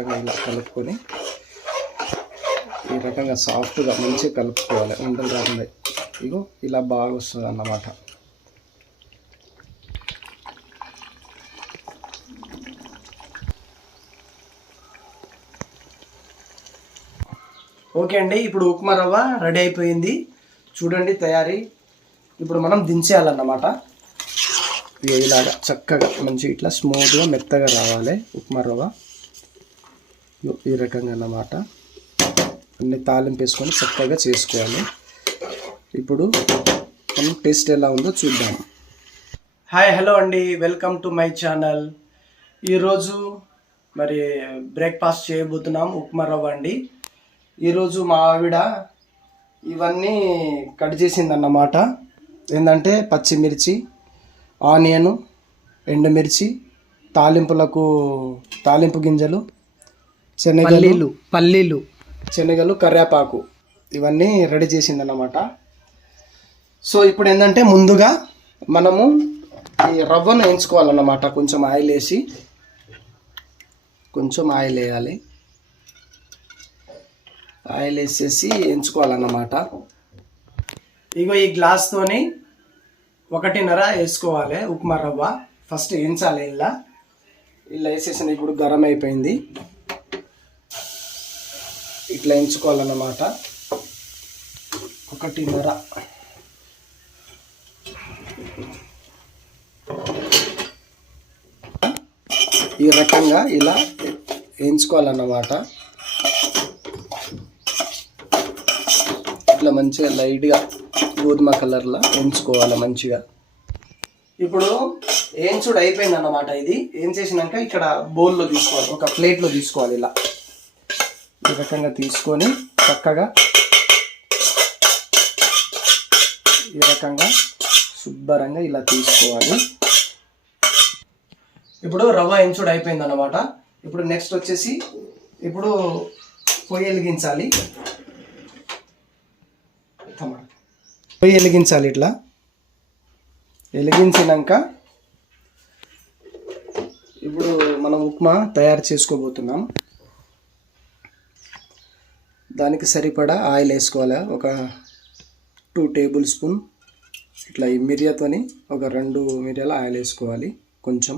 రకంగా ఇలా కలుపుకొని ఈ రకంగా సాఫ్ట్గా మంచిగా కలుపుకోవాలి, ఉండలు రాకుండా. ఇగో ఇలా బాగా వస్తుంది అన్నమాట. ఓకే అండి, ఇప్పుడు ఉప్మా రవ్వ రెడీ అయిపోయింది. చూడండి తయారీ. ఇప్పుడు మనం దించేయాలన్నమాట. ఇలాగా చక్కగా మంచి ఇట్లా స్మూత్గా మెత్తగా రావాలి ఉప్మా రవ్వ. ఈ రకంగా అన్నమాట. అన్ని తాలింపు వేసుకొని చక్కగా చేసుకోవాలి. ఇప్పుడు మనం టేస్ట్ ఎలా ఉందో చూద్దాం. హాయ్, హలో అండి, వెల్కమ్ టు మై ఛానల్. ఈరోజు మరి బ్రేక్ఫాస్ట్ చేయబోతున్నాం ఉప్మా రవ్వ అండి. ఈరోజు మా ఆవిడ ఇవన్నీ కట్ చేసిందన్నమాట. ఏంటంటే పచ్చిమిర్చి, ఆనియను, ఎండుమిర్చి, తాలింపు గింజలు, శనగలు, కరివేపాకు ఇవన్నీ రెడీ చేసిందన్నమాట. సో ఇప్పుడు ఏంటంటే ముందుగా మనము ఈ రవ్వను వేయించుకోవాలన్నమాట. కొంచెం ఆయిల్ వేయాలి. ఆయిల్ వేసేసి ఎంచుకోవాలన్నమాట. ఇగో ఈ గ్లాస్తోని 1.5 వేసుకోవాలి ఉప్మా రవ్వ. ఫస్ట్ ఎంచాలి. ఇలా వేసేసిన ఇప్పుడు గరం అయిపోయింది. ఇట్లా ఎంచుకోవాలన్నమాట. 1.5 ఈ రకంగా ఇలా వేయించుకోవాలన్నమాట. ఇట్లా మంచిగా లైట్గా గోధుమ కలర్లో వేయించుకోవాలి మంచిగా. ఇప్పుడు వేయించుడు అయిపోయింది అన్నమాట. ఇది ఏం చేసినాక ఇక్కడ బౌల్లో తీసుకోవాలి, ఒక ప్లేట్లో తీసుకోవాలి. ఇలా ఈ రకంగా తీసుకొని చక్కగా ఈ రకంగా శుభ్రంగా ఇలా తీసుకోవాలి. ఇప్పుడు రవ్వ వేయించుడు అయిపోయింది అన్నమాట. ఇప్పుడు నెక్స్ట్ వచ్చేసి ఇప్పుడు పొయ్యి వెలిగించాలి. ఇట్లా వెలిగించినాక ఇప్పుడు మనం ఉప్మా తయారు చేసుకోబోతున్నాం. దానికి సరిపడా ఆయిల్ వేసుకోవాలి. ఒక 2 టేబుల్ స్పూన్ ఇట్లా ఈ మిరియాతోని ఒక 2 మిరియాల ఆయిల్ వేసుకోవాలి. కొంచెం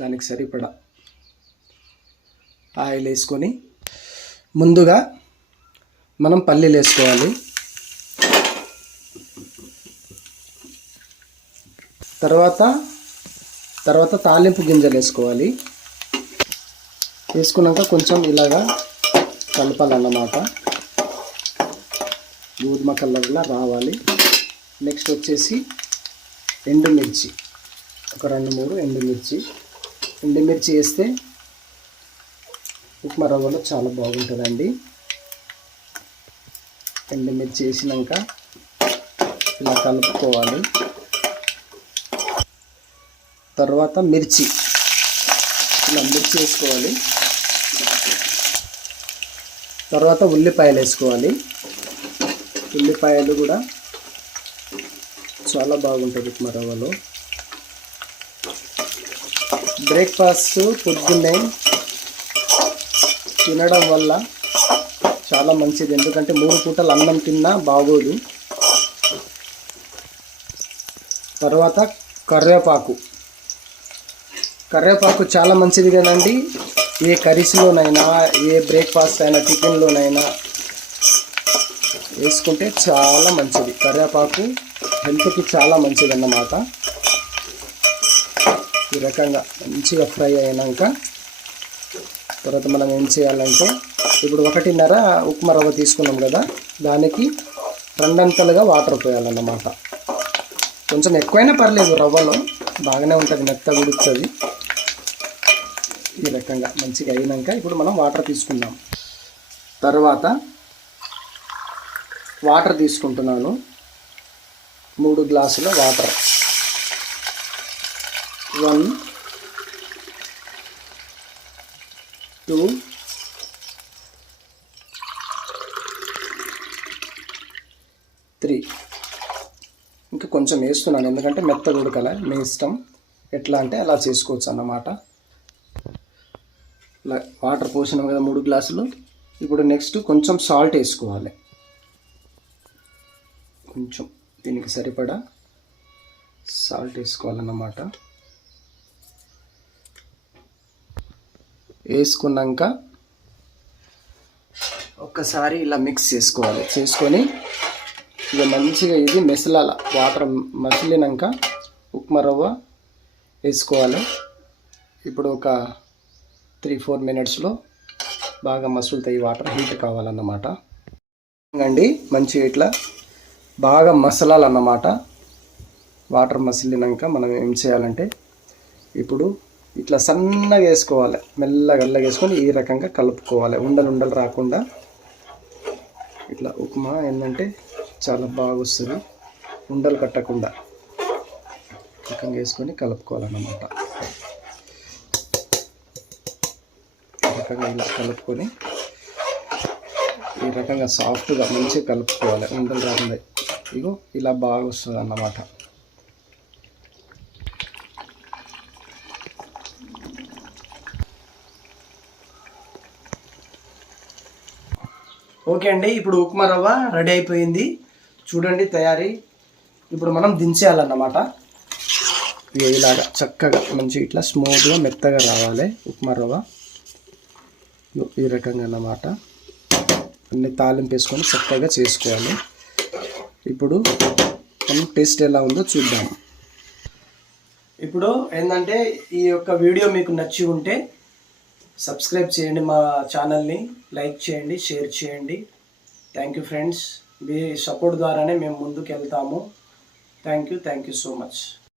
దానికి సరిపడా ఆయిల్ వేసుకొని ముందుగా మనం పల్లీలు వేసుకోవాలి. తర్వాత తాలింపు గింజలు వేసుకోవాలి. వేసుకున్నాక కొంచెం ఇలాగా కలపాలన్నమాట. గోధుమ కలర్లా రావాలి. నెక్స్ట్ వచ్చేసి ఎండుమిర్చి, ఒక 2-3 ఎండుమిర్చి వేస్తే ఉప్మా రవ్వలో చాలా బాగుంటుందండి. ఎండుమిర్చి వేసినాక ఇలా కలుపుకోవాలి. తర్వాత మిర్చి వేసుకోవాలి. తర్వాత ఉల్లిపాయలు వేసుకోవాలి. ఉల్లిపాయలు కూడా చాలా బాగుంటుంది ఉప్మా రవ్వలో. బ్రేక్ఫాస్ట్ పొద్దున్నే తినడం వల్ల చాలా మంచిది. ఎందుకంటే 3 పూటలు అన్నం తిన్నా బాగోదు. తర్వాత కరివేపాకు చాలా మంచిది కదండి. ఏ కర్రీస్లోనైనా, ఏ బ్రేక్ఫాస్ట్ అయినా, టిఫిన్లోనైనా వేసుకుంటే చాలా మంచిది. కరివేపాకు హెల్త్కి చాలా మంచిది అన్నమాట. ఈ రకంగా మంచిగా ఫ్రై అయినాక తర్వాత మనం ఏం చేయాలంటే ఇప్పుడు 1.5 ఉప్మా రవ్వ తీసుకున్నాం కదా, దానికి 2 అంతలుగా వాటర్ పోయాలన్నమాట. కొంచెం ఎక్కువైనా పర్లేదు, రవ్వలో బాగానే ఉంటుంది, మెత్తగా ఉడుకుతుంది. ఈ రకంగా మంచిగా అయినాక ఇప్పుడు మనం వాటర్ తీసుకుందాం. తర్వాత వాటర్ తీసుకుంటున్నాను. 3 గ్లాసుల వాటర్. 1 2 3. ఇంకా కొంచెం వేస్తున్నాను, ఎందుకంటే మెత్తగా ఉడకాలి. మీ ఇష్టం, ఎట్లా అంటే అలా చేసుకోవచ్చు అన్నమాట. ఇలా వాటర్ పోసినాం కదా 3 గ్లాసులు. ఇప్పుడు నెక్స్ట్ కొంచెం సాల్ట్ వేసుకోవాలి, కొంచెం దీనికి సరిపడా సాల్ట్ వేసుకోవాలన్నమాట. వేసుకున్నాక ఒక్కసారి ఇలా మిక్స్ చేసుకోవాలి. చేసుకొని ఇక మంచిగా ఇది మెసలాల. వాటర్ మసిలినాక ఉప్మా రవ్వ వేసుకోవాలి. ఇప్పుడు ఒక 3-4 మినిట్స్లో బాగా మసులుతాయి. వాటర్ హీట్ కావాలన్నమాట అండి. మంచిగా ఇట్లా బాగా మసలాలన్నమాట. వాటర్ మసిలినాక మనం ఏం చేయాలంటే ఇప్పుడు ఇట్లా సన్నగా వేసుకోవాలి, మెల్లగా వేసుకొని ఈ రకంగా కలుపుకోవాలి. ఉండలు రాకుండా ఇట్లా ఉప్మా ఏంటంటే చాలా బాగా వస్తుంది. ఉండలు కట్టకుండా రకంగా వేసుకొని కలుపుకోవాలన్నమాట. ఈ రకంగా ఇలా కలుపుకొని ఈ రకంగా సాఫ్ట్గా మంచిగా కలుపుకోవాలి, ఉండలు రాకుండా. ఇగో ఇలా బాగా వస్తుంది అన్నమాట. ఓకే అండి, ఇప్పుడు ఉప్మా రవ్వ రెడీ అయిపోయింది. చూడండి తయారీ. ఇప్పుడు మనం దించేయాలన్నమాట. ఇలాగా చక్కగా మంచి ఇట్లా స్మూత్గా మెత్తగా రావాలి ఉప్మా రవ్వ. ఈ రకంగా అన్నమాట. అన్ని తాలింపు వేసుకొని చక్కగా చేసుకోవాలి. ఇప్పుడు మనం టేస్ట్ ఎలా ఉందో చూద్దాం. ఇప్పుడు ఏంటంటే ఈ యొక్క వీడియో మీకు నచ్చి ఉంటే సబ్స్క్రైబ్ చేయండి, మా ఛానల్ని లైక్ చేయండి, షేర్ చేయండి. Thank you friends. Me support ద్వారానే మేము ముందుకు వెళ్తాము. Thank you so much.